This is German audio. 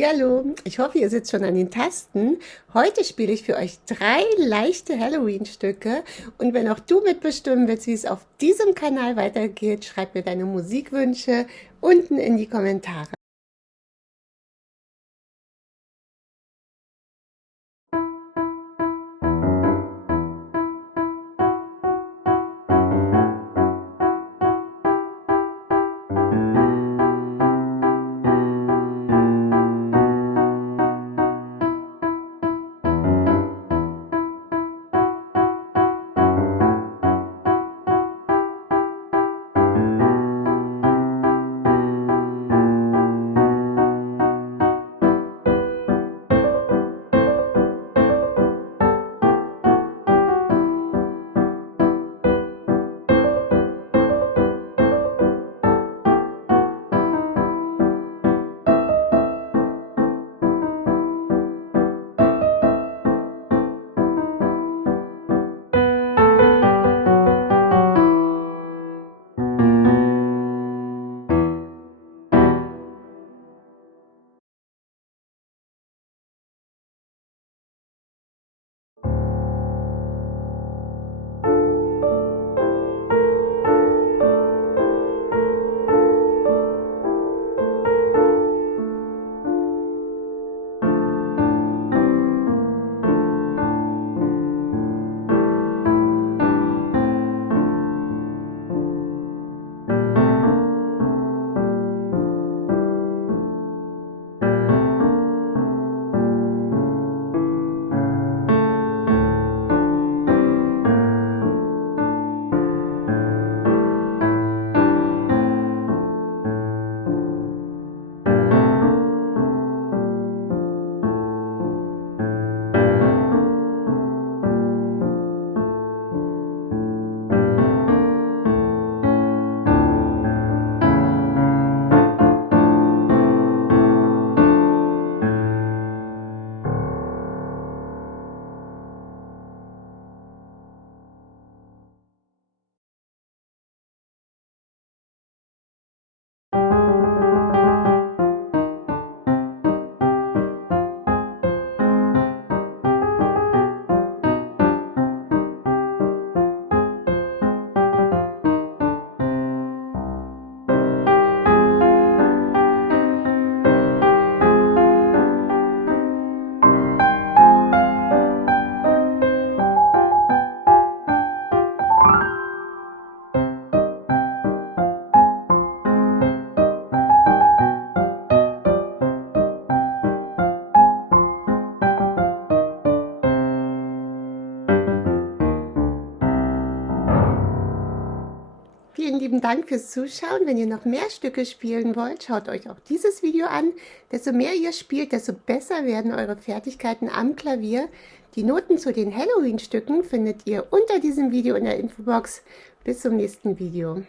Hallo, ich hoffe, ihr sitzt schon an den Tasten. Heute spiele ich für euch 3 leichte Halloween-Stücke. Und wenn auch du mitbestimmen willst, wie es auf diesem Kanal weitergeht, schreib mir deine Musikwünsche unten in die Kommentare. Vielen lieben Dank fürs Zuschauen. Wenn ihr noch mehr Stücke spielen wollt, schaut euch auch dieses Video an. Desto mehr ihr spielt, desto besser werden eure Fertigkeiten am Klavier. Die Noten zu den Halloween-Stücken findet ihr unter diesem Video in der Infobox. Bis zum nächsten Video.